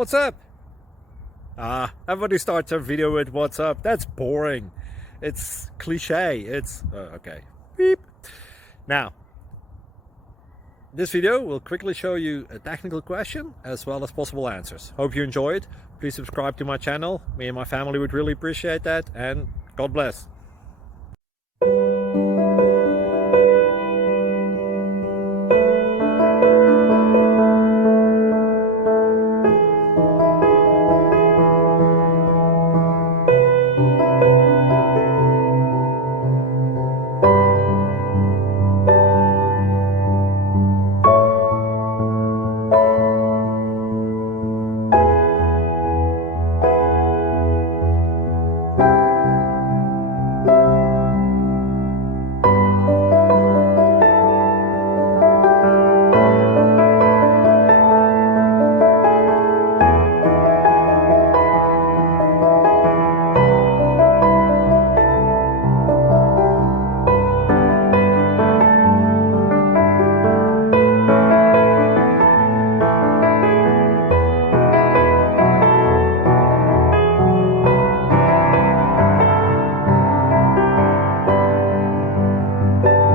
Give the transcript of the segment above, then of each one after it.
What's up? Everybody starts their video with what's up. That's boring. It's cliche. It's okay. Beep. Now, this video will quickly show you a technical question as well as possible answers. Hope you enjoy it. Please subscribe to my channel. Me and my family would really appreciate that, and God bless.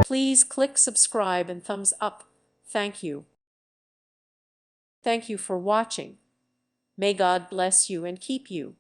Please click subscribe and thumbs up. Thank you. Thank you for watching. May God bless you and keep you.